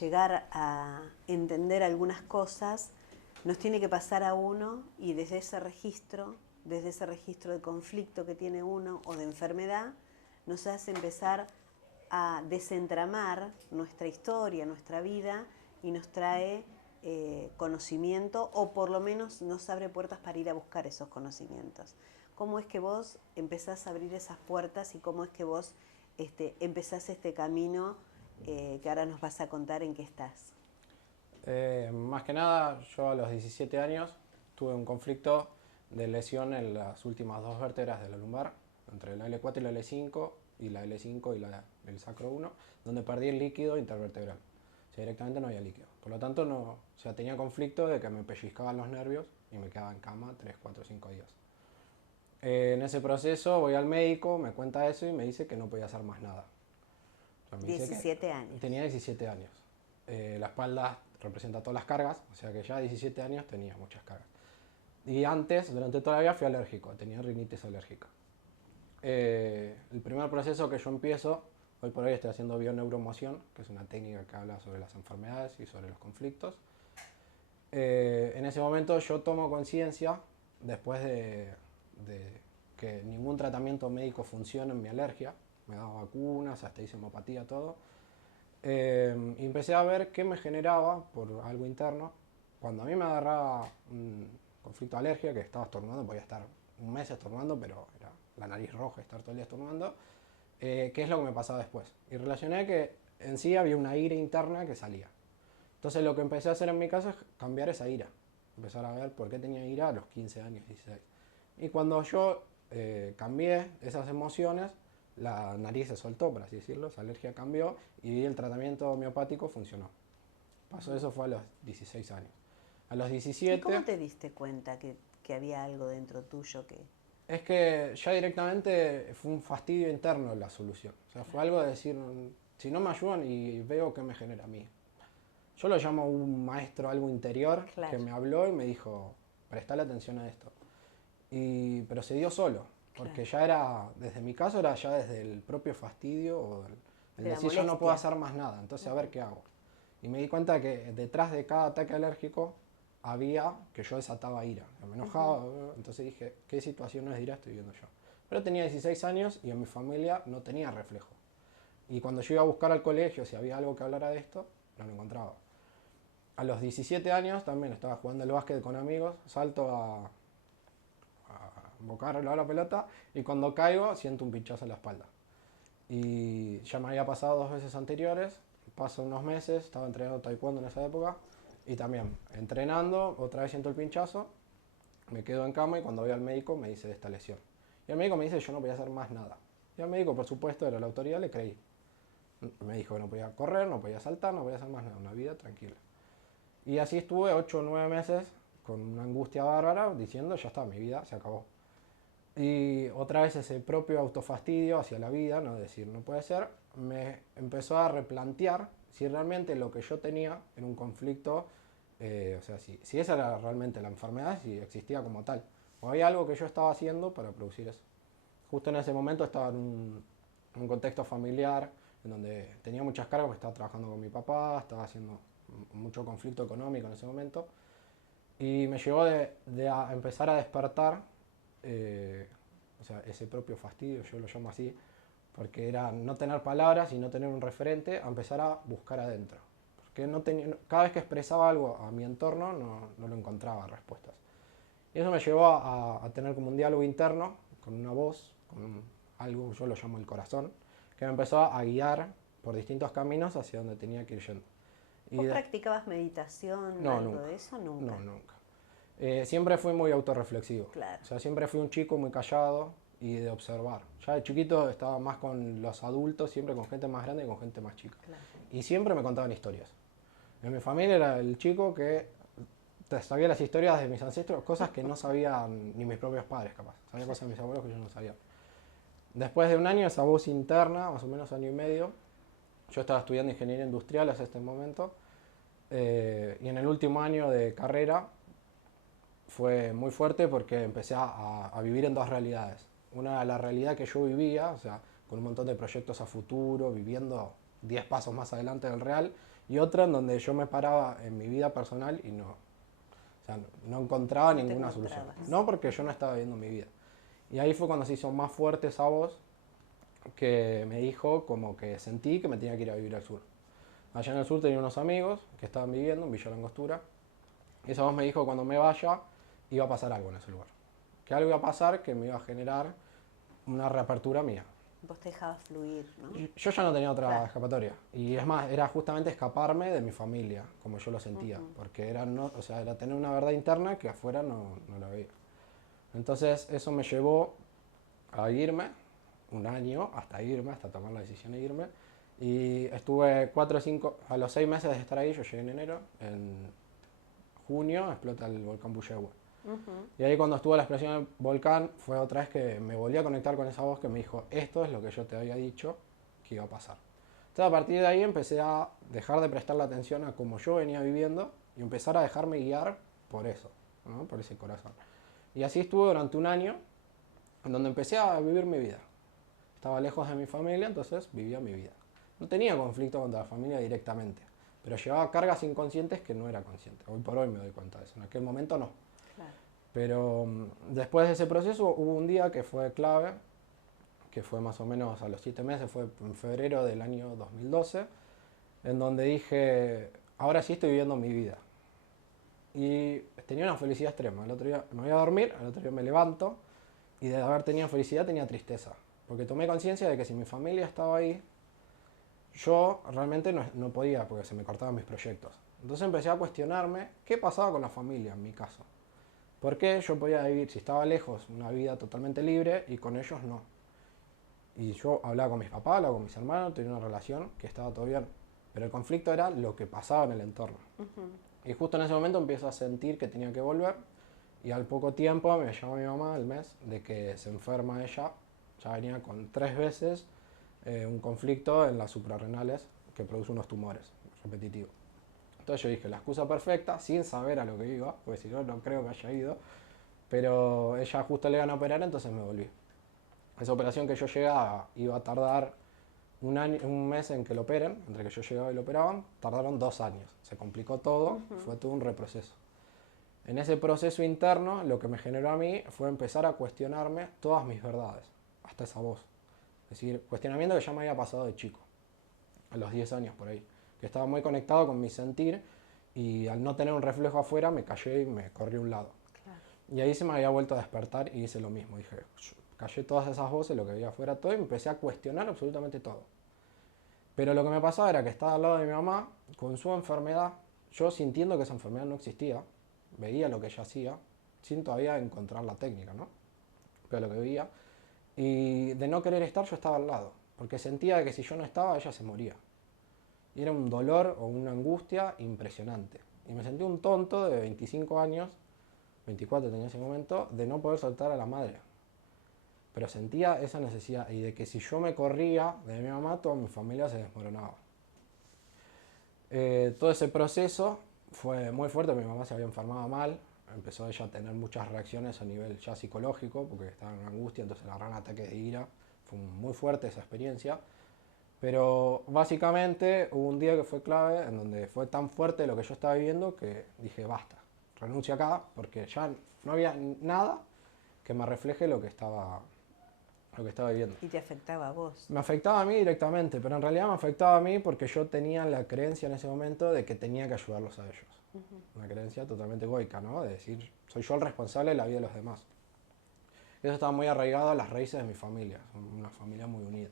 llegar a entender algunas cosas, nos tiene que pasar a uno y desde ese registro de conflicto que tiene uno o de enfermedad, nos hace empezar a desentramar nuestra historia, nuestra vida y nos trae conocimiento o por lo menos nos abre puertas para ir a buscar esos conocimientos. ¿Cómo es que vos empezás a abrir esas puertas y cómo es que vos empezás este camino que ahora nos vas a contar en qué estás? Más que nada, yo a los 17 años tuve un conflicto de lesión en las últimas dos vértebras de la lumbar, entre la L4 y la L5, y la L5 y el sacro 1, donde perdí el líquido intervertebral. O sea, directamente no había líquido. Por lo tanto, no, o sea, tenía conflicto de que me pellizcaban los nervios y me quedaba en cama 3, 4, 5 días. En ese proceso voy al médico, me cuenta eso y me dice que no podía hacer más nada. O sea, me dice 17 que años. tenía 17 años. La espalda representa todas las cargas, o sea que ya a 17 años tenía muchas cargas. Y antes, durante toda la vida, fui alérgico, tenía rinitis alérgica. El primer proceso que yo empiezo, hoy por hoy estoy haciendo bioneuromoción, que es una técnica que habla sobre las enfermedades y sobre los conflictos. En ese momento yo tomo conciencia, después de que ningún tratamiento médico funciona en mi alergia, me daba vacunas, hasta hice hemopatía, todo. Y empecé a ver qué me generaba por algo interno. Cuando a mí me agarraba un conflicto de alergia, que estaba estornudando, podía estar un mes estornudando, pero era la nariz roja, estar todo el día estornudando, qué es lo que me pasaba después. Y relacioné que en sí había una ira interna que salía. Entonces lo que empecé a hacer en mi caso es cambiar esa ira. Empezar a ver por qué tenía ira a los 15 años, 16. Y cuando yo cambié esas emociones, la nariz se soltó, por así decirlo, esa alergia cambió y el tratamiento homeopático funcionó. Pasó eso fue a los 16 años. A los ¿Y cómo 17 te diste cuenta que había algo dentro tuyo que... es que ya directamente fue un fastidio interno la solución. O sea, fue algo de decir, si no me ayudan y veo qué me genera a mí. Yo lo llamo un maestro, algo interior, Claro. que me habló y me dijo, prestale atención a esto. Pero se dio solo, porque Claro. ya era, desde mi caso era ya desde el propio fastidio o el De la decir yo no puedo molestia. hacer más nada, entonces a ver qué hago. Y me di cuenta que detrás de cada ataque alérgico había que yo desataba ira, me enojaba, entonces dije, ¿qué situaciones de ira estoy viendo yo? Pero tenía 16 años y en mi familia no tenía reflejo. Y cuando yo iba a buscar al colegio si había algo que hablara de esto, no lo encontraba. A los 17 años también estaba jugando al básquet con amigos, salto a bocar la pelota y cuando caigo siento un pinchazo en la espalda. Y ya me había pasado dos veces anteriores, paso unos meses, estaba entrenando taekwondo en esa época y también entrenando, otra vez siento el pinchazo, me quedo en cama y cuando voy al médico me dice de esta lesión. Y el médico me dice que yo no podía hacer más nada. Y al médico, por supuesto, era la autoridad, le creí. Me dijo que no podía correr, no podía saltar, no podía hacer más nada, una vida tranquila. Y así estuve 8 o 9 meses con una angustia bárbara diciendo ya está, mi vida se acabó. Y otra vez ese propio autofastidio hacia la vida, no decir no puede ser, me empezó a replantear si realmente lo que yo tenía era un conflicto, o sea, si esa era realmente la enfermedad, si existía como tal, o había algo que yo estaba haciendo para producir eso. Justo en ese momento estaba en un contexto familiar, en donde tenía muchas cargas, porque estaba trabajando con mi papá, estaba haciendo mucho conflicto económico en ese momento, y me llevó de a empezar a despertar, o sea, ese propio fastidio, yo lo llamo así, porque era no tener palabras y no tener un referente, a empezar a buscar adentro. Porque no tenía, cada vez que expresaba algo a mi entorno no lo encontraba respuestas. Y eso me llevó a tener como un diálogo interno, con una voz, algo, yo lo llamo el corazón, que me empezó a guiar por distintos caminos hacia donde tenía que ir yendo. Y ¿Vos de, practicabas meditación, no, algo nunca. de eso? No, Nunca. nunca. Siempre fui muy autorreflexivo. Claro. O sea, siempre fui un chico muy callado y de observar. Ya de chiquito estaba más con los adultos, siempre con gente más grande y con gente más chica. Claro. Y siempre me contaban historias. En mi familia era el chico que sabía las historias de mis ancestros, cosas que no sabían ni mis propios padres, capaz. Sabía cosas de mis abuelos que yo no sabía. Después de un año, esa voz interna, más o menos año y medio, yo estaba estudiando ingeniería industrial hasta este momento, y en el último año de carrera fue muy fuerte porque empecé a vivir en dos realidades. Una, la realidad que yo vivía, o sea, con un montón de proyectos a futuro, viviendo 10 pasos más adelante del real, y otra en donde yo me paraba en mi vida personal y no, o sea, no encontraba No te ninguna solución. encontrabas. No porque yo no estaba viviendo mi vida. Y ahí fue cuando se hizo más fuerte esa voz que me dijo como que sentí que me tenía que ir a vivir al sur. Allá en el sur tenía unos amigos que estaban viviendo en Villa Langostura. Y esa voz me dijo que cuando me vaya iba a pasar algo en ese lugar. Que algo iba a pasar que me iba a generar una reapertura mía. Vos te dejabas fluir, ¿no? Yo ya no tenía otra Claro. escapatoria. Y es más, era justamente escaparme de mi familia, como yo lo sentía. Porque era, no, o sea, era tener una verdad interna que afuera no la veía. Entonces eso me llevó a irme, un año, hasta tomar la decisión de irme. Y estuve 4 o 5, a los 6 meses de estar ahí, yo llegué en enero, en junio explota el volcán Puyehue. Y ahí cuando estuvo la explosión del volcán, fue otra vez que me volví a conectar con esa voz que me dijo, esto es lo que yo te había dicho que iba a pasar. Entonces a partir de ahí empecé a dejar de prestarle atención a cómo yo venía viviendo y empezar a dejarme guiar por eso, ¿no? Por ese corazón. Y así estuve durante un año, en donde empecé a vivir mi vida. Estaba lejos de mi familia, entonces vivía mi vida. No tenía conflicto contra la familia directamente, pero llevaba cargas inconscientes que no era consciente. Hoy por hoy me doy cuenta de eso. En aquel momento no. Claro. Pero después de ese proceso hubo un día que fue clave, que fue más o menos a los 7 meses, fue en febrero del año 2012, en donde dije, ahora sí estoy viviendo mi vida. Y tenía una felicidad extrema. El otro día me voy a dormir, al otro día me levanto y de haber tenido felicidad tenía tristeza. Porque tomé conciencia de que si mi familia estaba ahí, yo realmente no podía porque se me cortaban mis proyectos. Entonces empecé a cuestionarme qué pasaba con la familia en mi caso. ¿Por qué yo podía vivir, si estaba lejos, una vida totalmente libre y con ellos no? Y yo hablaba con mis papás, hablaba con mis hermanos, tenía una relación que estaba todo bien. Pero el conflicto era lo que pasaba en el entorno. Y justo en ese momento empiezo a sentir que tenía que volver. Y al poco tiempo me llamó mi mamá, al mes, de que se enferma ella. Ya venía con 3 veces un conflicto en las suprarrenales que produce unos tumores repetitivos. Entonces yo dije, la excusa perfecta, sin saber a lo que iba, porque si no, no creo que haya ido. Pero ella justo le iban a operar, entonces me volví. Esa operación que yo llegaba iba a tardar un mes en que lo operen, entre que yo llegaba y lo operaban, tardaron 2 años. Se complicó todo, fue todo un reproceso. En ese proceso interno, lo que me generó a mí fue empezar a cuestionarme todas mis verdades, hasta esa voz. Es decir, cuestionamiento que ya me había pasado de chico, a los 10 años por ahí, que estaba muy conectado con mi sentir y al no tener un reflejo afuera me callé y me corrí a un lado. Claro. Y ahí se me había vuelto a despertar y hice lo mismo. Dije, callé todas esas voces, lo que había afuera, todo, y empecé a cuestionar absolutamente todo. Pero lo que me pasaba era que estaba al lado de mi mamá con su enfermedad, yo sintiendo que esa enfermedad no existía, veía lo que ella hacía, sin todavía encontrar la técnica, ¿no? Pero lo que veía. Y de no querer estar, yo estaba al lado, porque sentía que si yo no estaba, ella se moría. Y era un dolor o una angustia impresionante. Y me sentí un tonto de 25 años, 24 tenía en ese momento, de no poder soltar a la madre. Pero sentía esa necesidad y de que si yo me corría de mi mamá, toda mi familia se desmoronaba. Todo ese proceso fue muy fuerte, mi mamá se había enfermado mal, empezó ella a tener muchas reacciones a nivel ya psicológico, porque estaba en angustia, entonces le agarraron ataques de ira, fue muy fuerte esa experiencia. Pero básicamente hubo un día que fue clave, en donde fue tan fuerte lo que yo estaba viviendo que dije, basta, renuncio acá, porque ya no había nada que me refleje lo que estaba viviendo. Y te afectaba a vos. Me afectaba a mí directamente, pero en realidad me afectaba a mí porque yo tenía la creencia en ese momento de que tenía que ayudarlos a ellos. Una creencia totalmente egoica, ¿no? De decir, soy yo el responsable de la vida de los demás. Eso estaba muy arraigado a las raíces de mi familia, una familia muy unida.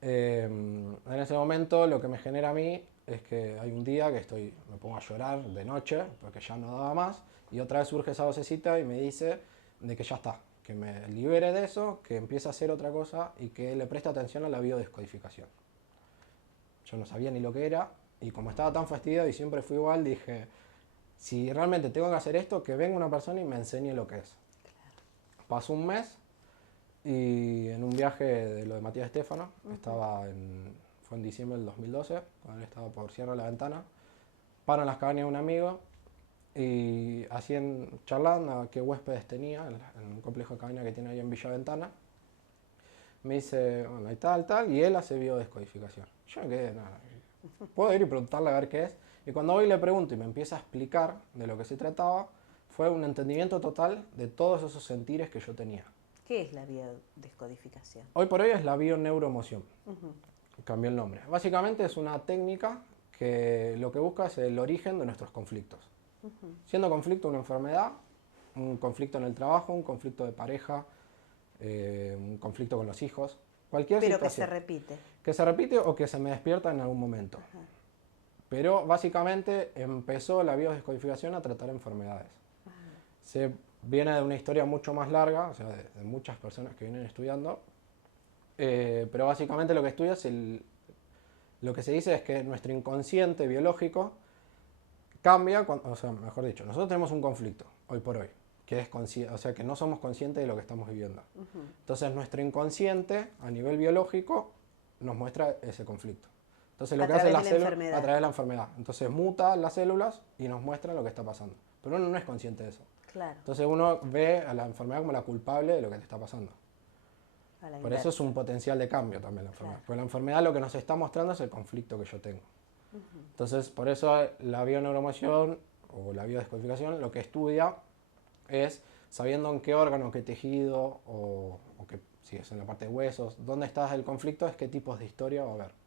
En ese momento lo que me genera a mí es que hay un día que me pongo a llorar de noche porque ya no daba más y otra vez surge esa vocecita y me dice de que ya está, que me libere de eso, que empiece a hacer otra cosa y que le preste atención a la biodescodificación. Yo no sabía ni lo que era y como estaba tan fastidiado y siempre fui igual, dije, si realmente tengo que hacer esto, que venga una persona y me enseñe lo que es. Pasó un mes y en un viaje de lo de Matías Stefano, fue en diciembre del 2012, cuando él estaba por Sierra de la Ventana, paro en las cabañas de un amigo y así charlando a qué huéspedes tenía en un complejo de cabaña que tiene ahí en Villa Ventana, me dice, bueno, hay tal, y él hace biodescodificación. Yo me quedé, nada, Puedo ir y preguntarle a ver qué es. Y cuando voy y le pregunto y me empieza a explicar de lo que se trataba, fue un entendimiento total de todos esos sentires que yo tenía. ¿Qué es la biodescodificación? Hoy por hoy es la bioneuroemoción. Cambió el nombre. Básicamente es una técnica que lo que busca es el origen de nuestros conflictos. Siendo conflicto una enfermedad, un conflicto en el trabajo, un conflicto de pareja, un conflicto con los hijos, cualquier Pero situación. que se repite. Que se repite o que se me despierta en algún momento. Ajá. Pero básicamente empezó la biodescodificación a tratar enfermedades. Se viene de una historia mucho más larga, o sea, de muchas personas que vienen estudiando, pero básicamente lo que estudia es lo que se dice es que nuestro inconsciente biológico cambia, o sea, mejor dicho, nosotros tenemos un conflicto hoy por hoy, que es o sea, que no somos conscientes de lo que estamos viviendo. Entonces nuestro inconsciente a nivel biológico nos muestra ese conflicto. Entonces lo que hace la célula a través de la enfermedad. Entonces muta las células y nos muestra lo que está pasando. Pero uno no es consciente de eso. Claro. Entonces uno ve a la enfermedad como la culpable de lo que te está pasando. Por eso es un potencial de cambio también la enfermedad. Claro. Porque la enfermedad lo que nos está mostrando es el conflicto que yo tengo. Entonces por eso la bioneuroemoción o la biodescodificación lo que estudia es sabiendo en qué órgano, qué tejido o qué, si es en la parte de huesos, dónde está el conflicto, es qué tipos de historia va a haber.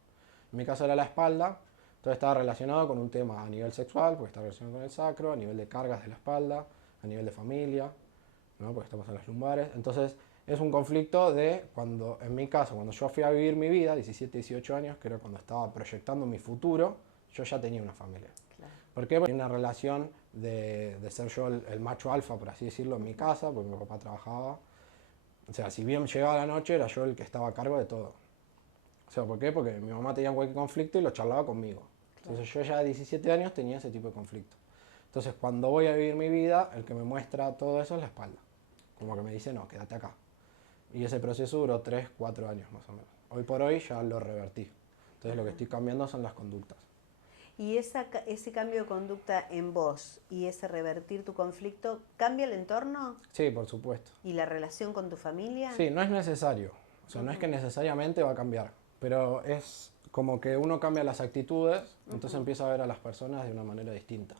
En mi caso era la espalda, entonces estaba relacionado con un tema a nivel sexual, porque está relacionado con el sacro, a nivel de cargas de la espalda, a nivel de familia, ¿no? Porque estamos en las lumbares. Entonces es un conflicto de cuando, en mi caso, cuando yo fui a vivir mi vida, 17, 18 años, que era cuando estaba proyectando mi futuro, yo ya tenía una familia. Claro. ¿Por qué? Porque tenía una relación de ser yo el macho alfa, por así decirlo, en mi casa, porque mi papá trabajaba. O sea, si bien llegaba la noche, era yo el que estaba a cargo de todo. O sea, ¿por qué? Porque mi mamá tenía cualquier conflicto y lo charlaba conmigo. Entonces yo ya a 17 años tenía ese tipo de conflicto. Entonces cuando voy a vivir mi vida, el que me muestra todo eso es la espalda. Como que me dice, no, quédate acá. Y ese proceso duró 3, 4 años más o menos. Hoy por hoy ya lo revertí. Entonces lo que estoy cambiando son las conductas. ¿Y ese cambio de conducta en vos y ese revertir tu conflicto, cambia el entorno? Sí, por supuesto. ¿Y la relación con tu familia? Sí, no es necesario. O sea, no es que necesariamente va a cambiar. Pero es como que uno cambia las actitudes, entonces empieza a ver a las personas de una manera distinta.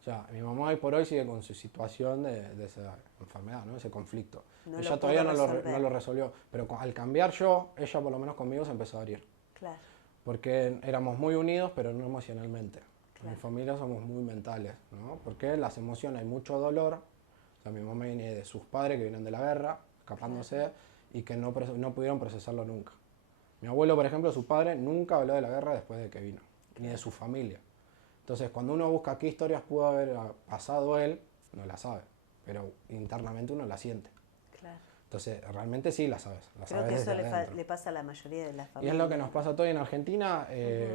O sea, mi mamá hoy por hoy sigue con su situación de esa enfermedad, ¿no? Ese conflicto. Ella todavía no lo resolvió, pero al cambiar yo, ella por lo menos conmigo se empezó a abrir. Claro. Porque éramos muy unidos, pero no emocionalmente. Claro. En mi familia somos muy mentales, ¿no? Porque las emociones, hay mucho dolor. O sea, mi mamá viene de sus padres que vienen de la guerra, escapándose, claro, y que no pudieron procesarlo nunca. Mi abuelo, por ejemplo, su padre nunca habló de la guerra después de que vino, ni de su familia. Entonces, cuando uno busca qué historias pudo haber pasado él, no la sabe, pero internamente uno la siente. Claro. Entonces, realmente sí la sabes. Creo que eso le pasa a la mayoría de las familias. Y es lo que nos pasa a todos en Argentina,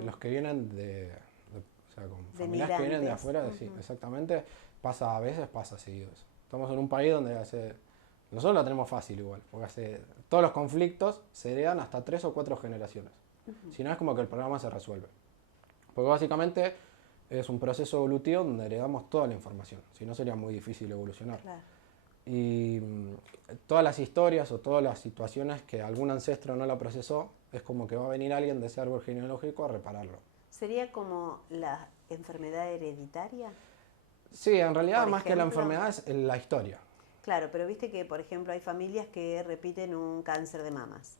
los que vienen o sea, con familias que vienen de afuera, sí, exactamente, a veces pasa seguido eso. Estamos en un país donde nosotros la tenemos fácil igual, porque todos los conflictos se heredan hasta 3 o 4 generaciones. Si no, es como que el programa se resuelve. Porque básicamente es un proceso evolutivo donde heredamos toda la información, si no sería muy difícil evolucionar. Claro. Y todas las historias o todas las situaciones que algún ancestro no la procesó, es como que va a venir alguien de ese árbol genealógico a repararlo. ¿Sería como la enfermedad hereditaria? Sí, en realidad más que la enfermedad es la historia. Claro, pero viste que, por ejemplo, hay familias que repiten un cáncer de mamas.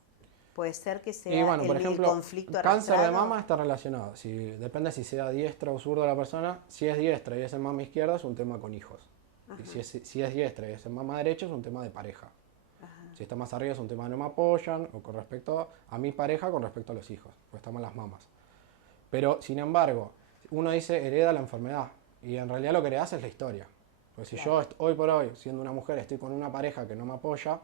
Puede ser que sea por ejemplo, el conflicto arrastrado. Cáncer de mama está relacionado. Depende si sea diestra o zurda la persona. Si es diestra y es en mama izquierda, es un tema con hijos. Y si es diestra y es en mama derecha, es un tema de pareja. Ajá. Si está más arriba, es un tema de no me apoyan, o con respecto a mi pareja, con respecto a los hijos, pues estamos en las mamas. Pero, sin embargo, uno dice hereda la enfermedad, y en realidad lo que heredas es la historia. Pues si yo hoy por hoy, siendo una mujer, estoy con una pareja que no me apoya,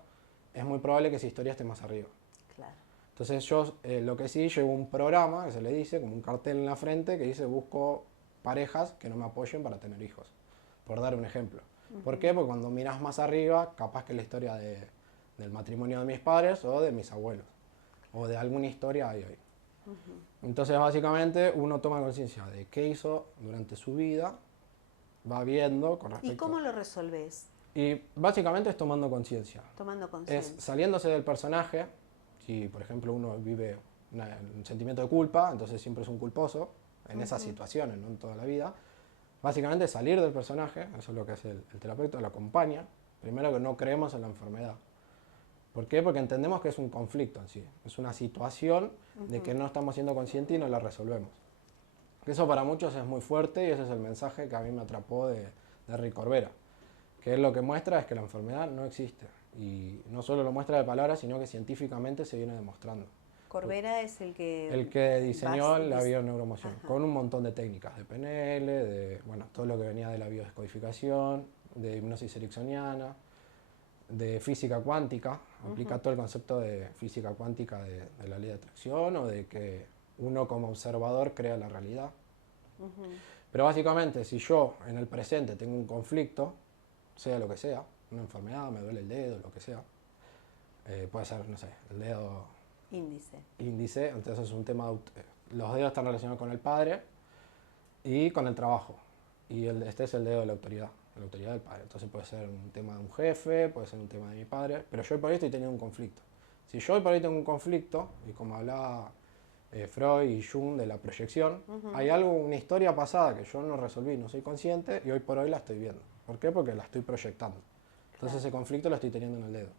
es muy probable que esa historia esté más arriba. Claro. Entonces yo lo que sí, llevo un programa, que se le dice, como un cartel en la frente, que dice busco parejas que no me apoyen para tener hijos, por dar un ejemplo. ¿Por qué? Porque cuando miras más arriba, capaz que la historia del matrimonio de mis padres o de mis abuelos, o de alguna historia hay hoy. Entonces básicamente uno toma conciencia de qué hizo durante su vida, va viendo con respecto... ¿Y cómo lo resolvés? Y básicamente es tomando conciencia. Tomando conciencia. Es saliéndose del personaje. Si por ejemplo uno vive un sentimiento de culpa, entonces siempre es un culposo en esas situaciones, no en toda la vida. Básicamente salir del personaje, eso es lo que hace el terapeuta, lo acompaña. Primero que no creemos en la enfermedad. ¿Por qué? Porque entendemos que es un conflicto en sí, es una situación de que no estamos siendo conscientes y no la resolvemos. Eso para muchos es muy fuerte y ese es el mensaje que a mí me atrapó de Rick Corbera, que él lo que muestra es que la enfermedad no existe. Y no solo lo muestra de palabras, sino que científicamente se viene demostrando. Corbera es el que... El que diseñó la bioneuroemoción, con un montón de técnicas de PNL, de bueno, todo lo que venía de la biodescodificación, de hipnosis ericksoniana, de física cuántica, aplica todo el concepto de física cuántica de la ley de atracción o de que uno como observador crea la realidad. Pero básicamente, si yo en el presente tengo un conflicto, sea lo que sea, una enfermedad, me duele el dedo, lo que sea, puede ser, no sé, el dedo índice, entonces es un tema, los dedos están relacionados con el padre y con el trabajo, y este es el dedo de la autoridad del padre, entonces puede ser un tema de un jefe, puede ser un tema de mi padre, pero yo por ahí estoy teniendo un conflicto. Si yo por ahí tengo un conflicto, y como hablaba Freud y Jung de la proyección, hay algo, una historia pasada que yo no resolví, no soy consciente, y hoy por hoy la estoy viendo. ¿Por qué? Porque la estoy proyectando. Entonces ese conflicto lo estoy teniendo en el dedo.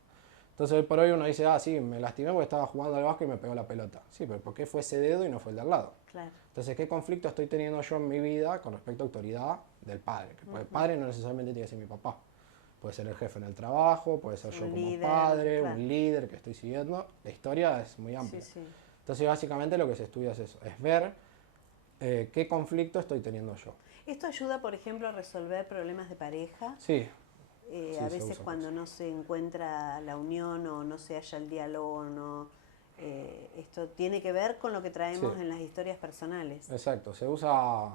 Entonces hoy por hoy uno dice, sí, me lastimé porque estaba jugando al básquet y me pegó la pelota. Sí, pero ¿por qué fue ese dedo y no fue el de al lado? Claro. Entonces, ¿qué conflicto estoy teniendo yo en mi vida con respecto a autoridad del padre? Que el padre no necesariamente tiene que ser mi papá. Puede ser el jefe en el trabajo, puede ser yo como padre, un líder que estoy siguiendo. La historia es muy amplia. Sí, sí. Entonces, básicamente lo que se estudia es eso, es ver qué conflicto estoy teniendo yo. ¿Esto ayuda, por ejemplo, a resolver problemas de pareja? Sí. Sí, a veces cuando no se encuentra la unión o no se halla el diálogo, no, esto tiene que ver con lo que traemos en las historias personales. Exacto, se usa,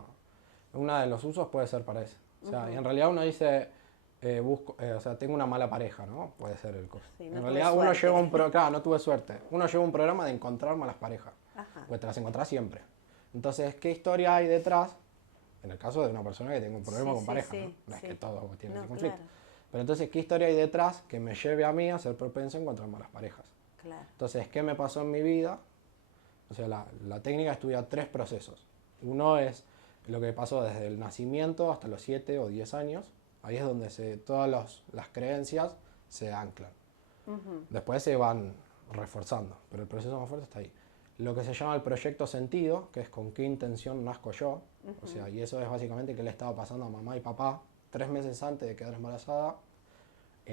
uno de los usos puede ser para eso. O sea, y en realidad uno dice, o sea, tengo una mala pareja, ¿no? Puede ser el caso. Sí, en realidad uno lleva un programa, no tuve suerte, uno lleva un programa de encontrar malas parejas, porque te las encontrás siempre. Entonces, ¿qué historia hay detrás? En el caso de una persona que tenga un problema con pareja, ¿no? No es que todos tienen ese conflicto. Claro. Pero entonces, ¿qué historia hay detrás que me lleve a mí a ser propenso a encontrar malas parejas? Claro. Entonces, ¿qué me pasó en mi vida? O sea, la técnica estudia 3 procesos. Uno es lo que pasó desde el nacimiento hasta los 7 o 10 años. Ahí es donde todas las creencias se anclan. Después se van reforzando, pero el proceso más fuerte está ahí. Lo que se llama el proyecto sentido, que es con qué intención nazco yo. O sea, y eso es básicamente qué le estaba pasando a mamá y papá 3 meses antes de quedar embarazada,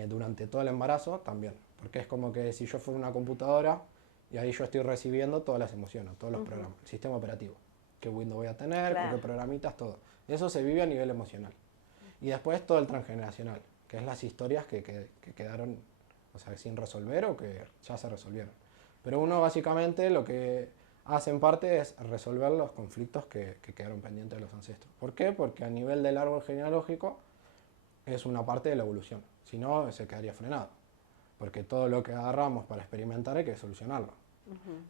durante todo el embarazo también. Porque es como que si yo fuera una computadora y ahí yo estoy recibiendo todas las emociones, todos los programas, el sistema operativo. Qué Windows voy a tener, con qué programitas, todo. Eso se vive a nivel emocional. Y después todo el transgeneracional, que es las historias que quedaron, o sea, sin resolver o que ya se resolvieron. Pero uno básicamente lo que hace en parte es resolver los conflictos que quedaron pendientes de los ancestros. ¿Por qué? Porque a nivel del árbol genealógico es una parte de la evolución. Si no, se quedaría frenado. Porque todo lo que agarramos para experimentar hay que solucionarlo.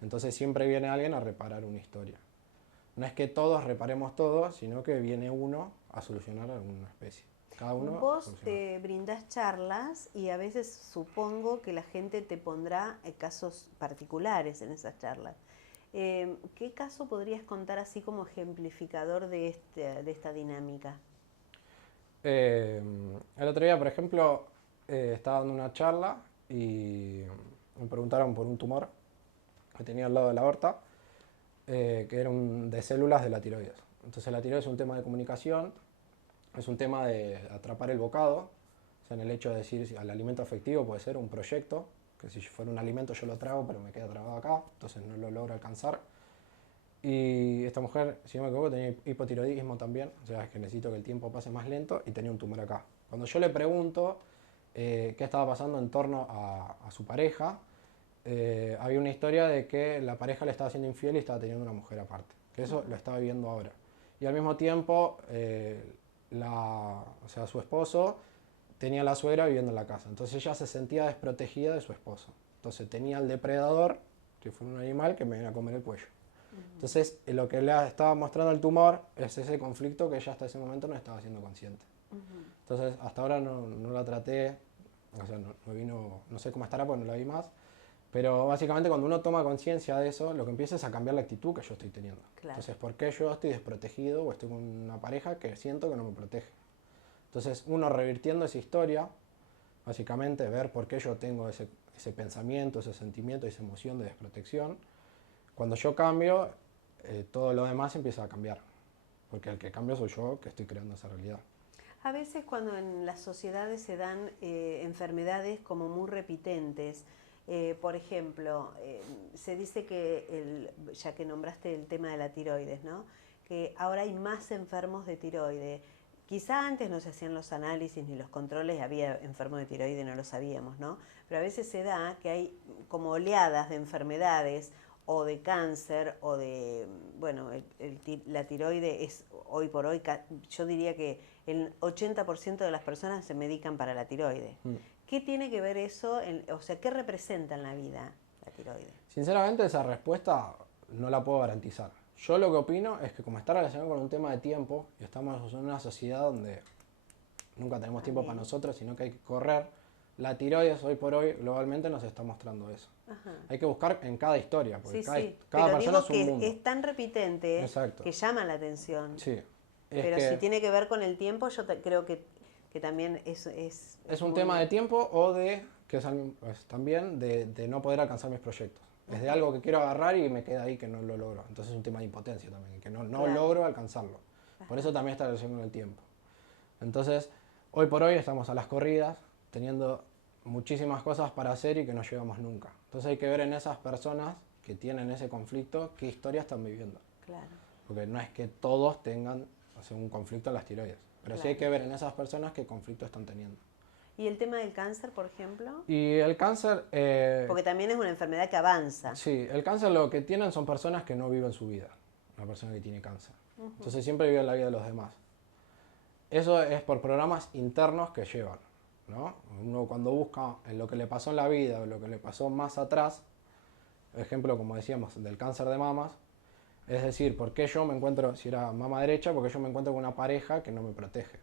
Entonces siempre viene alguien a reparar una historia. No es que todos reparemos todo, sino que viene uno a solucionar alguna especie. Cada uno Vos brindás charlas y a veces supongo que la gente te pondrá casos particulares en esas charlas. ¿Qué caso podrías contar así como ejemplificador de esta dinámica? El otro día, por ejemplo, estaba dando una charla y me preguntaron por un tumor que tenía al lado de la aorta, que era de células de la tiroides. Entonces la tiroides es un tema de comunicación, es un tema de atrapar el bocado, o sea, en el hecho de decir al alimento afectivo puede ser un proyecto, que si fuera un alimento yo lo trago, pero me queda trabado acá, entonces no lo logro alcanzar. Y esta mujer, si no me equivoco, tenía hipotiroidismo también, o sea, es que necesito que el tiempo pase más lento y tenía un tumor acá. Cuando yo le pregunto qué estaba pasando en torno a su pareja, había una historia de que la pareja le estaba siendo infiel y estaba teniendo una mujer aparte, que eso lo estaba viviendo ahora. Y al mismo tiempo, o sea, su esposo tenía a la suegra viviendo en la casa, entonces ella se sentía desprotegida de su esposo. Entonces tenía al depredador, que fue un animal que me venía a comer el cuello. Entonces, lo que le estaba mostrando el tumor es ese conflicto que ella hasta ese momento no estaba siendo consciente. Entonces, hasta ahora no la traté, o sea, no sé cómo estará porque no la vi más, Pero básicamente cuando uno toma conciencia de eso, lo que empieza es a cambiar la actitud que yo estoy teniendo. Claro. Entonces, ¿por qué yo estoy desprotegido o estoy con una pareja que siento que no me protege? Entonces, uno revirtiendo esa historia, básicamente ver por qué yo tengo ese pensamiento, ese sentimiento, esa emoción de desprotección. Cuando yo cambio, todo lo demás empieza a cambiar. Porque el que cambia soy yo, que estoy creando esa realidad. A veces cuando en las sociedades se dan enfermedades como muy repitentes, por ejemplo, se dice que, ya que nombraste el tema de la tiroides, ¿no? Que ahora hay más enfermos de tiroides. Quizá antes no se hacían los análisis ni los controles, había enfermos de tiroides, no lo sabíamos, ¿no? Pero a veces se da que hay como oleadas de enfermedades o de cáncer o de, bueno, la tiroide es hoy por hoy, yo diría que el 80% de las personas se medican para la tiroide. ¿Qué tiene que ver eso, o sea, qué representa en la vida la tiroide? Sinceramente esa respuesta no la puedo garantizar. Yo lo que opino es que como está relacionado con un tema de tiempo, y estamos en una sociedad donde nunca tenemos tiempo para nosotros, sino que hay que correr, la tiroides hoy por hoy globalmente nos está mostrando eso. Ajá. Hay que buscar en cada historia, porque Sí, cada pero persona digo es un mundo. que es tan repitente Exacto. que llama la atención. Sí. Pero si tiene que ver con el tiempo, yo creo que también es un tema de tiempo o de que es también de no poder alcanzar mis proyectos. Es de algo que quiero agarrar y me queda ahí que no lo logro. Entonces es un tema de impotencia también, que no claro, logro alcanzarlo. Por eso también está relacionado con el tiempo. Entonces, hoy por hoy estamos a las corridas, teniendo muchísimas cosas para hacer y que no llegamos nunca. Entonces hay que ver en esas personas que tienen ese conflicto qué historia están viviendo. Claro. Porque no es que todos tengan un conflicto en las tiroides, pero claro, sí hay que ver en esas personas qué conflicto están teniendo. ¿Y el tema del cáncer, por ejemplo? Y el cáncer... porque también es una enfermedad que avanza. Sí, el cáncer lo que tienen son personas que no viven su vida, una persona que tiene cáncer. Entonces siempre vive la vida de los demás. Eso es por programas internos que llevan, ¿no? Uno cuando busca en lo que le pasó en la vida o lo que le pasó más atrás, ejemplo como decíamos del cáncer de mamas, es decir, ¿por qué yo me encuentro, si era mama derecha, porque yo me encuentro con una pareja que no me protege?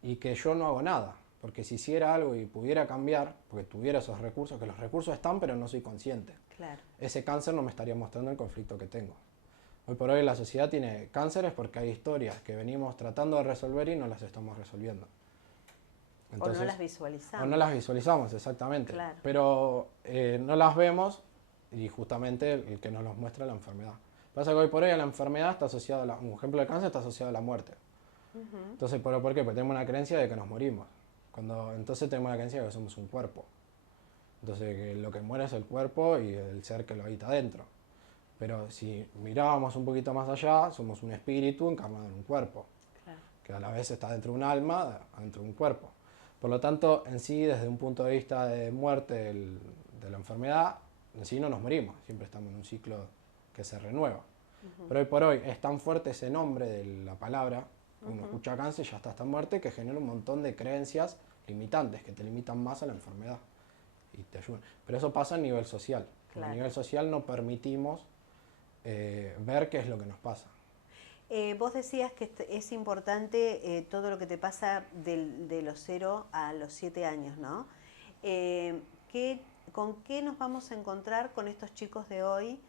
Y que yo no hago nada, porque si hiciera algo y pudiera cambiar, porque tuviera esos recursos, que los recursos están pero no soy consciente. Claro. Ese cáncer no me estaría mostrando el conflicto que tengo. Hoy por hoy la sociedad tiene cánceres porque hay historias que venimos tratando de resolver y no las estamos resolviendo. Entonces, o no las visualizamos. O no las visualizamos, exactamente. Claro. Pero no las vemos y justamente el que nos los muestra la enfermedad. Pasa que hoy por hoy la enfermedad está asociada, un ejemplo de cáncer está asociado a la muerte. Entonces, ¿por qué? Porque tenemos una creencia de que nos morimos. Entonces tenemos la creencia de que somos un cuerpo. Entonces, que lo que muere es el cuerpo y el ser que lo habita dentro. Pero si mirábamos un poquito más allá, somos un espíritu encarnado en un cuerpo. Claro. Que a la vez está dentro de un alma, dentro de un cuerpo. Por lo tanto, en sí, desde un punto de vista de muerte de la enfermedad, en sí no nos morimos. Siempre estamos en un ciclo que se renueva. Pero hoy por hoy es tan fuerte ese nombre de la palabra, uno escucha cáncer y ya está muerte, que genera un montón de creencias limitantes que te limitan más a la enfermedad y te ayudan. Pero eso pasa a nivel social. Claro. A nivel social no permitimos ver qué es lo que nos pasa. Vos decías que es importante todo lo que te pasa de los 0 a los 7 años, ¿no? ¿Con qué nos vamos a encontrar con estos chicos de hoy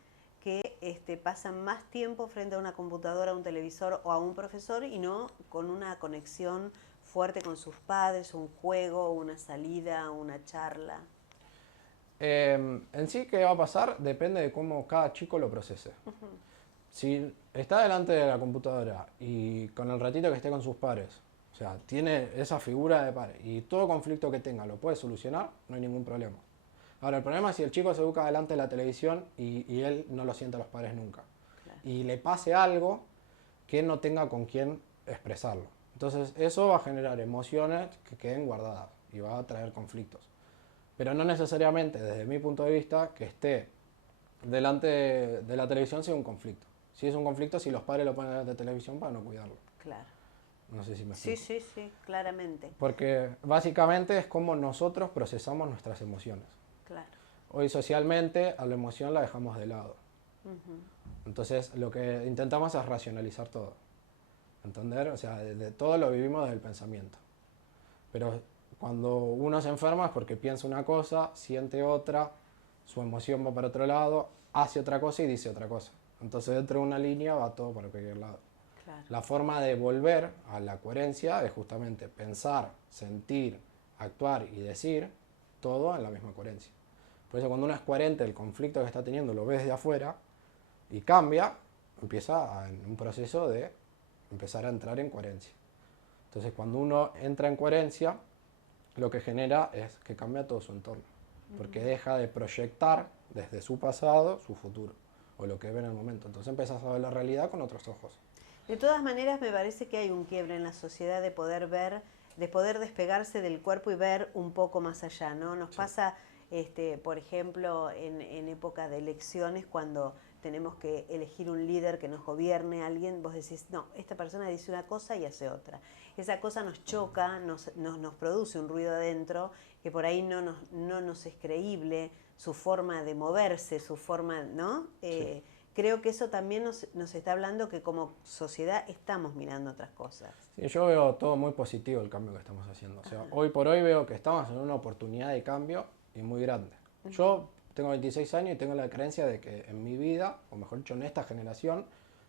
que pasan más tiempo frente a una computadora, a un televisor o a un profesor y no con una conexión fuerte con sus padres, un juego, una salida, una charla? En sí, ¿qué va a pasar? Depende de cómo cada chico lo procese. Si está delante de la computadora y con el ratito que esté con sus padres, o sea, tiene esa figura de padre y todo conflicto que tenga lo puede solucionar, no hay ningún problema. Ahora, el problema es si el chico se educa delante de la televisión y él no lo siente a los padres nunca. Claro. Y le pase algo que no tenga con quién expresarlo. Entonces, eso va a generar emociones que queden guardadas y va a traer conflictos. Pero no necesariamente, desde mi punto de vista, que esté delante de la televisión sea un conflicto. Si es un conflicto, si los padres lo ponen delante de televisión para no cuidarlo. Claro. No sé si me explico. Sí, claramente. Porque básicamente es como nosotros procesamos nuestras emociones. Claro. Hoy socialmente a la emoción la dejamos de lado. Entonces lo que intentamos es racionalizar todo. ¿Entender? O sea, de todo lo vivimos desde el pensamiento. Pero cuando uno se enferma es porque piensa una cosa, siente otra su emoción va para otro lado, hace otra cosa y dice otra cosa. Entonces dentro de una línea va todo para cualquier lado. Claro. La forma de volver a la coherencia es justamente pensar, sentir, actuar y decir todo en la misma coherencia. Por eso cuando uno es coherente, el conflicto que está teniendo lo ves de afuera y cambia, empieza en un proceso de empezar a entrar en coherencia. Entonces cuando uno entra en coherencia, lo que genera es que cambia todo su entorno, porque deja de proyectar desde su pasado su futuro, o lo que ve en el momento. Entonces empiezas a ver la realidad con otros ojos. De todas maneras, me parece que hay un quiebre en la sociedad de poder ver, de poder despegarse del cuerpo y ver un poco más allá, ¿no? Nos pasa, por ejemplo, en época de elecciones, cuando tenemos que elegir un líder que nos gobierne, alguien, vos decís, no, esta persona dice una cosa y hace otra. Esa cosa nos choca, nos produce un ruido adentro que por ahí no nos es creíble, su forma de moverse, su forma, ¿no? Sí. Creo que eso también nos está hablando que como sociedad estamos mirando otras cosas. Sí, yo veo todo muy positivo el cambio que estamos haciendo. O sea, hoy por hoy veo que estamos en una oportunidad de cambio y muy grande. Yo tengo 26 años y tengo la creencia de que en mi vida, o mejor dicho, en esta generación,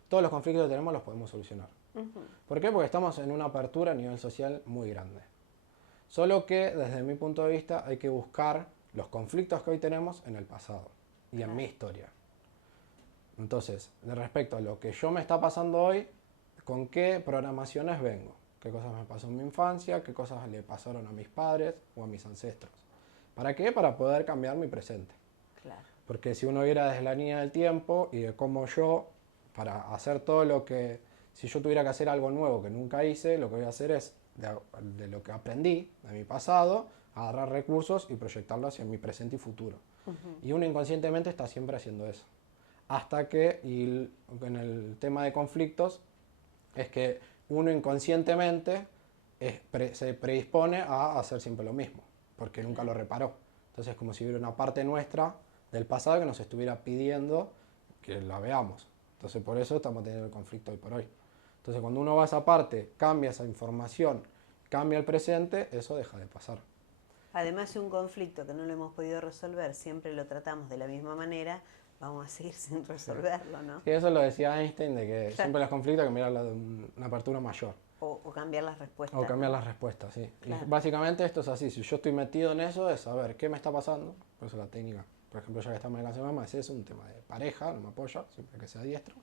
todos los conflictos que tenemos los podemos solucionar. ¿Por qué? Porque estamos en una apertura a nivel social muy grande. Solo que desde mi punto de vista hay que buscar los conflictos que hoy tenemos en el pasado y en mi historia. Entonces, respecto a lo que yo me está pasando hoy, ¿con qué programaciones vengo? ¿Qué cosas me pasó en mi infancia? ¿Qué cosas le pasaron a mis padres o a mis ancestros? ¿Para qué? Para poder cambiar mi presente. Claro. Porque si uno viera desde la línea del tiempo y de cómo yo, para hacer todo lo que, si yo tuviera que hacer algo nuevo que nunca hice, lo que voy a hacer es, de lo que aprendí de mi pasado, agarrar recursos y proyectarlo hacia mi presente y futuro. Y uno inconscientemente está siempre haciendo eso. Hasta que, y en el tema de conflictos, es que uno inconscientemente se predispone a hacer siempre lo mismo, porque nunca lo reparó. Entonces es como si hubiera una parte nuestra del pasado que nos estuviera pidiendo que la veamos. Entonces por eso estamos teniendo el conflicto hoy por hoy. Entonces cuando uno va a esa parte, cambia esa información, cambia el presente, eso deja de pasar. Además, si un conflicto que no lo hemos podido resolver, siempre lo tratamos de la misma manera, vamos a seguir sin resolverlo, ¿no? Sí, eso lo decía Einstein, de que siempre los conflictos hay que mirarlo de una apertura mayor. O cambiar las respuestas. O cambiar ¿no? las respuestas, sí. Claro. Y básicamente esto es así, si yo estoy metido en eso, es saber qué me está pasando, por eso la técnica, por ejemplo, ya que estamos en la semana, es un tema de pareja, no me apoya, siempre que sea diestro.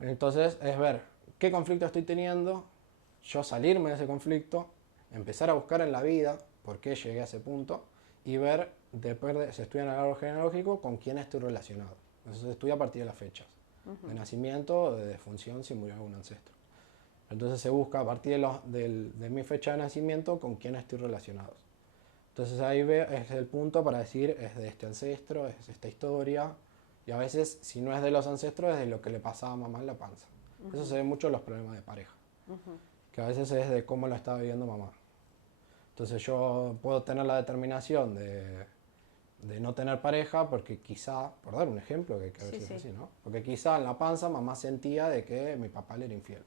Entonces es ver qué conflicto estoy teniendo, yo salirme de ese conflicto, empezar a buscar en la vida por qué llegué a ese punto y ver, después se estudia en el árbol genealógico, con quién estoy relacionado. Eso se estudia a partir de las fechas, de nacimiento o de defunción si murió algún ancestro. Entonces se busca a partir de mi fecha de nacimiento con quién estoy relacionado. Entonces ahí es el punto para decir es de este ancestro, es esta historia. Y a veces, si no es de los ancestros, es de lo que le pasaba a mamá en la panza. Eso se ve mucho en los problemas de pareja. Que a veces es de cómo lo estaba viviendo mamá. Entonces yo puedo tener la determinación de no tener pareja porque quizá, por dar un ejemplo, que a veces es así, ¿no? Porque quizá en la panza mamá sentía de que mi papá le era infiel.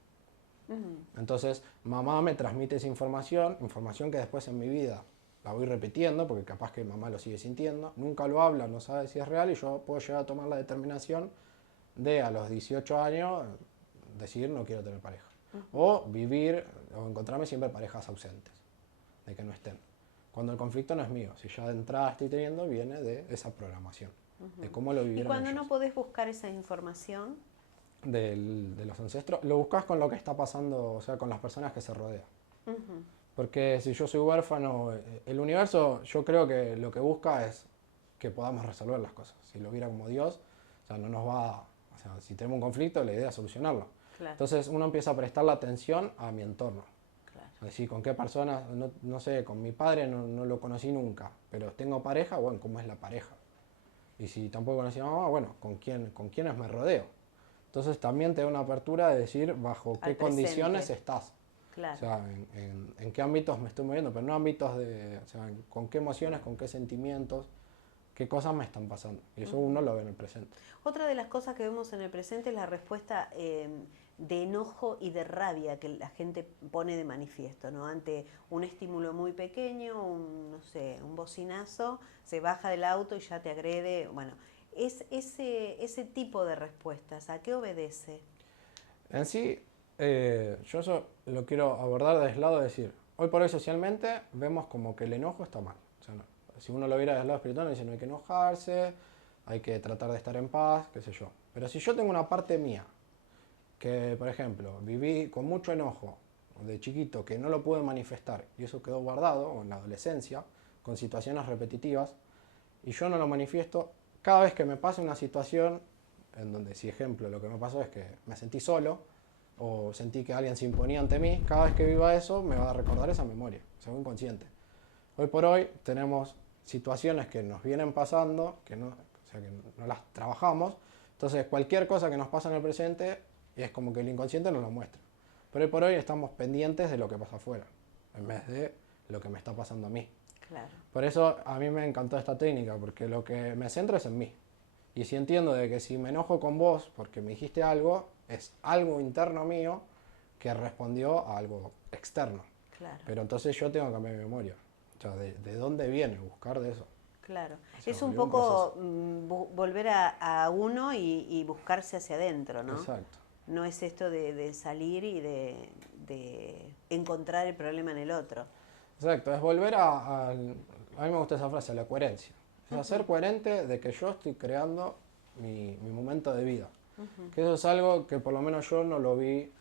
Entonces mamá me transmite esa información que después en mi vida la voy repitiendo, porque capaz que mamá lo sigue sintiendo, nunca lo habla, no sabe si es real y yo puedo llegar a tomar la determinación de a los 18 años decir no quiero tener pareja. O vivir o encontrarme siempre parejas ausentes, de que no estén. Cuando el conflicto no es mío, si ya de entrada estoy teniendo, viene de esa programación, de cómo lo vivieron Y cuando ellos. no podés buscar esa información, De los ancestros, lo buscas con lo que está pasando, o sea, con las personas que se rodean. Porque si yo soy huérfano, el universo yo creo que lo que busca es que podamos resolver las cosas. Si lo viera como Dios, o sea, no nos va, o sea, si tenemos un conflicto, la idea es solucionarlo. claro, Entonces uno empieza a prestar la atención a mi entorno. claro. Es decir, con qué persona, no sé, con mi padre no lo conocí nunca, pero tengo pareja, bueno, ¿cómo es la pareja? Y si tampoco conocí a mamá, bueno, con quiénes me rodeo? Entonces también te da una apertura de decir bajo qué condiciones estás. Claro. O sea, en qué ámbitos me estoy moviendo, pero no ámbitos de, o sea, con qué emociones, con qué sentimientos, qué cosas me están pasando. Y eso uno lo ve en el presente. Otra de las cosas que vemos en el presente es la respuesta de enojo y de rabia que la gente pone de manifiesto, ¿no? Ante un estímulo muy pequeño, no sé, un bocinazo, se baja del auto y ya te agrede. Bueno, es ese tipo de respuestas, ¿a qué obedece? En sí, yo eso lo quiero abordar desde el lado de decir, hoy por hoy socialmente vemos como que el enojo está mal. O sea, si uno lo viera desde el lado espiritual, dice no hay que enojarse, hay que tratar de estar en paz, qué sé yo. Pero si yo tengo una parte mía, que por ejemplo, viví con mucho enojo de chiquito que no lo pude manifestar y eso quedó guardado, o en la adolescencia, con situaciones repetitivas, y yo no lo manifiesto, cada vez que me pase una situación en donde, si ejemplo, lo que me pasó es que me sentí solo o sentí que alguien se imponía ante mí, cada vez que viva eso me va a recordar esa memoria, según consciente. Hoy por hoy tenemos situaciones que nos vienen pasando, que no, o sea, que no las trabajamos, entonces cualquier cosa que nos pasa en el presente es como que el inconsciente nos lo muestra. Pero hoy por hoy estamos pendientes de lo que pasa afuera, en vez de lo que me está pasando a mí. Claro. Por eso a mí me encantó esta técnica, porque lo que me centro es en mí. Y si entiendo de que si me enojo con vos porque me dijiste algo, es algo interno mío que respondió a algo externo. Claro. Pero entonces yo tengo que cambiar mi memoria. O sea, ¿de dónde viene? Buscar de eso. Claro, O sea, es un volver un proceso. poco volver a uno y buscarse hacia adentro, ¿no? Exacto. No es esto de salir y de encontrar el problema en el otro. Exacto, es volver a mí me gusta esa frase, a la coherencia. Es ser coherente de que yo estoy creando mi momento de vida. Que eso es algo que por lo menos yo no lo vi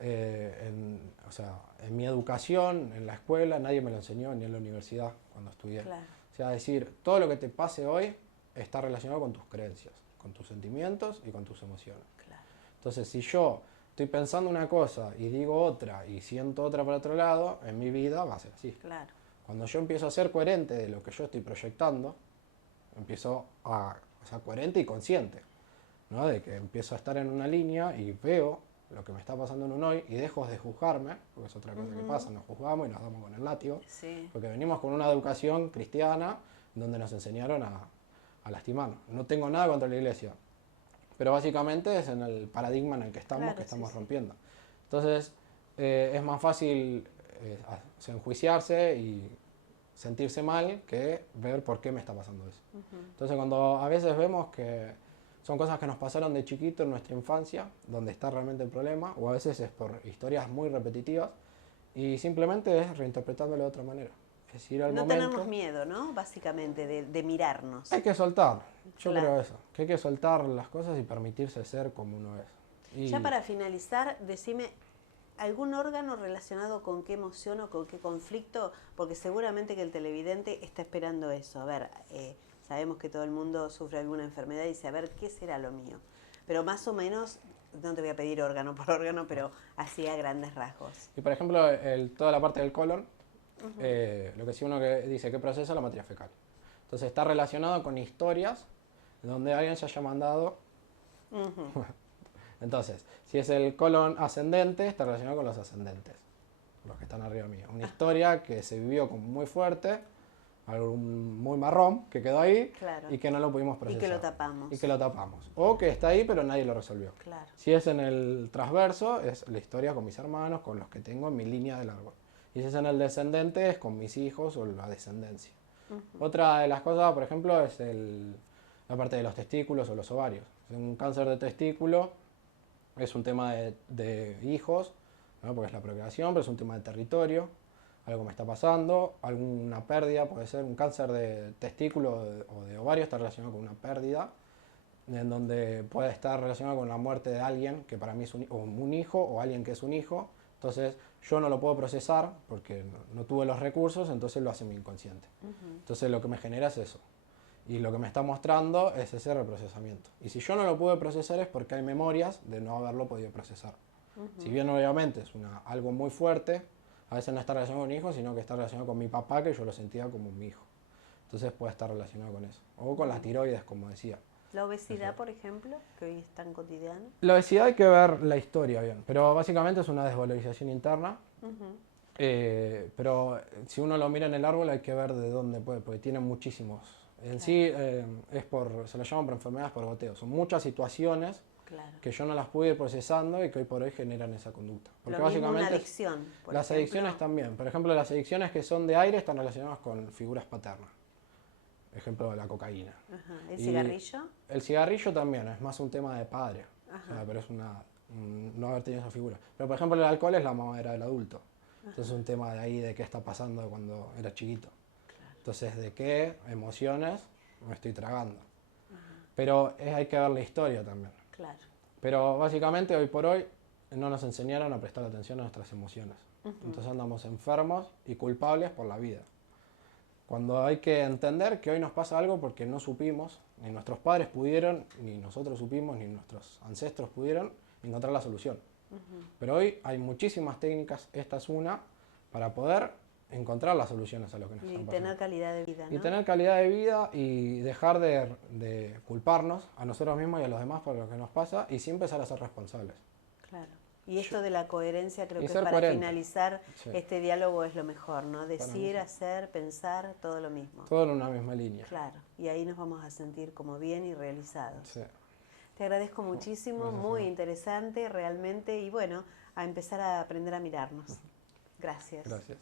o sea, en mi educación, en la escuela, nadie me lo enseñó, ni en la universidad cuando estudié. Claro. O sea, decir, todo lo que te pase hoy está relacionado con tus creencias, con tus sentimientos y con tus emociones. Claro. Entonces, si yo estoy pensando una cosa y digo otra y siento otra por otro lado, en mi vida va a ser así. Claro. Cuando yo empiezo a ser coherente de lo que yo estoy proyectando, empiezo a ser coherente y consciente, ¿no? De que empiezo a estar en una línea y veo lo que me está pasando en un hoy y dejo de juzgarme, porque es otra cosa que pasa, nos juzgamos y nos damos con el látigo, Sí. porque venimos con una educación cristiana donde nos enseñaron a lastimarnos. No tengo nada contra la iglesia, pero básicamente es en el paradigma en el que estamos, Claro, que estamos sí, sí. rompiendo. Entonces, es más fácil enjuiciarse y sentirse mal que ver por qué me está pasando eso. Entonces, cuando a veces vemos que son cosas que nos pasaron de chiquito en nuestra infancia, donde está realmente el problema, o a veces es por historias muy repetitivas, y simplemente es reinterpretándolo de otra manera. Es ir al No momento. tenernos miedo, ¿no? Básicamente, de mirarnos. Hay que soltar, yo Claro. creo eso, que hay que soltar las cosas y permitirse ser como uno es. Y Ya para finalizar, decime algún órgano relacionado con qué emoción o con qué conflicto, porque seguramente que el televidente está esperando eso. A ver, sabemos que todo el mundo sufre alguna enfermedad y dice, a ver, ¿qué será lo mío? Pero más o menos, no te voy a pedir órgano por órgano, pero así a grandes rasgos. Y por ejemplo, toda la parte del colon, lo que sí uno que dice que procesa la materia fecal. Entonces está relacionado con historias donde alguien se haya mandado. Entonces, si es el colon ascendente, está relacionado con los ascendentes, los que están arriba mío. Una historia que se vivió como muy fuerte, algo muy marrón que quedó ahí. Claro. Y que no lo pudimos procesar. Y que lo tapamos. Y que lo tapamos. O que está ahí pero nadie lo resolvió. Claro. Si es en el transverso, es la historia con mis hermanos, con los que tengo en mi línea del árbol. Y si es en el descendente, es con mis hijos o la descendencia. Otra de las cosas, por ejemplo, es la parte de los testículos o los ovarios. Un cáncer de testículo es un tema de hijos, ¿no? Porque es la procreación, pero es un tema de territorio. Algo me está pasando, alguna pérdida, puede ser un cáncer de testículo o de ovario, está relacionado con una pérdida, en donde puede estar relacionado con la muerte de alguien que para mí es un hijo o alguien que es un hijo. Entonces yo no lo puedo procesar porque no tuve los recursos, entonces lo hace mi inconsciente. Entonces lo que me genera es eso. Y lo que me está mostrando es ese reprocesamiento. Y si yo no lo pude procesar es porque hay memorias de no haberlo podido procesar. Si bien obviamente es algo muy fuerte, a veces no está relacionado con hijos, sino que está relacionado con mi papá, que yo lo sentía como mi hijo. Entonces puede estar relacionado con eso. O con la tiroides, como decía. La obesidad, por ejemplo, que hoy es tan cotidiana. La obesidad hay que ver la historia bien, pero básicamente es una desvalorización interna. Pero si uno lo mira en el árbol hay que ver de dónde puede, porque tiene muchísimos. En sí se lo llaman por enfermedades por goteo. Son muchas situaciones Claro. que yo no las pude ir procesando y que hoy por hoy generan esa conducta. Porque Lo mismo básicamente una adicción, por las ejemplo. adicciones también. Por ejemplo, las adicciones que son de aire están relacionadas con figuras paternas. Ejemplo, la cocaína. Ajá. ¿El Y cigarrillo? el cigarrillo también es más un tema de padre. Ajá. O sea, pero es no haber tenido esa figura. Pero por ejemplo el alcohol es la mamadera del adulto. Entonces es un tema de ahí de qué está pasando cuando era chiquito. Claro. Entonces de qué emociones me estoy tragando. Pero hay que ver la historia también. Claro. Pero básicamente hoy por hoy no nos enseñaron a prestar atención a nuestras emociones. Entonces andamos enfermos y culpables por la vida. Cuando hay que entender que hoy nos pasa algo porque no supimos, ni nuestros padres pudieron, ni nosotros supimos, ni nuestros ancestros pudieron encontrar la solución. Pero hoy hay muchísimas técnicas, esta es una, para poder encontrar las soluciones a lo que nos Y están pasando. tener calidad de vida, ¿no? Y tener calidad de vida y dejar de culparnos a nosotros mismos y a los demás por lo que nos pasa y sí empezar a ser responsables. Claro. Y esto de la coherencia creo Y que ser para coherente. finalizar Sí. este diálogo es lo mejor, ¿no? mí Decir, sí. hacer, pensar, todo lo mismo. Todo en una misma línea. Claro. Y ahí nos vamos a sentir como bien y realizados. Sí. Te agradezco muchísimo, Gracias, muy Ana. interesante realmente y bueno, a empezar a aprender a mirarnos. Gracias. Gracias.